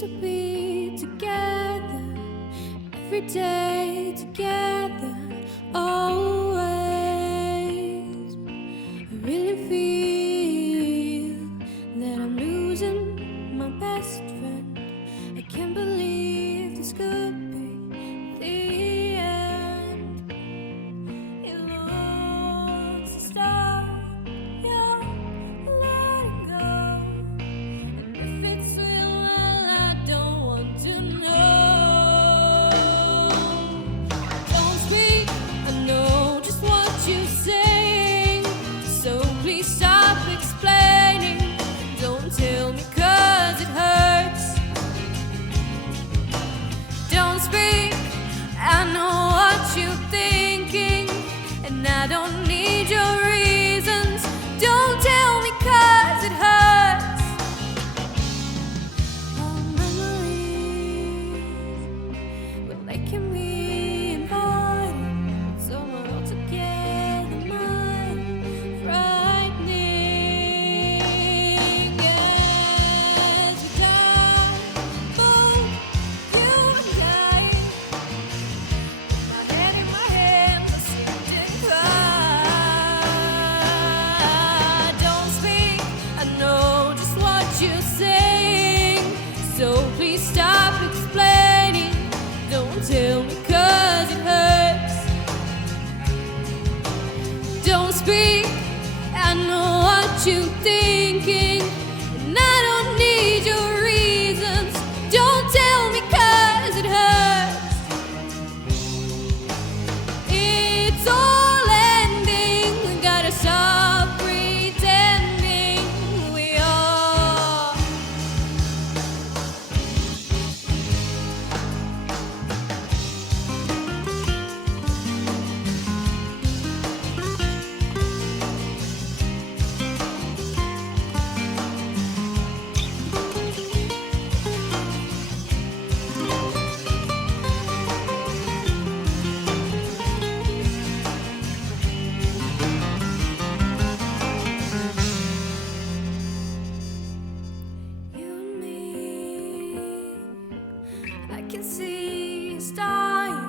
used to be together, every day together, always. I really feel that I'm losing my best friend. I can't believe this could be the end. It looks as though you're letting go. If it's real, well, I don't want to know. Don't speak, I know just what you're saying, so please stop explaining. Don't tell me 'cause it hurts. Don't speak, I know what you're thinking, and I don't need your reasons. Don't tell me 'cause it hurts. All memories, well, they can be inviting, somewhere altogether mine, frightening. As we tumble, you and I, my head in my hands, I slipped and cried. Don't speak, I know just what you're saying, so please stop explaining. Don't tell me 'cause it hurts. Don't speak, I know what you're thinking, and I don't need your reasons. Don't tell me 'cause it hurts. It's all ending, we gotta stop pretending we are. You and me, I can see us dying.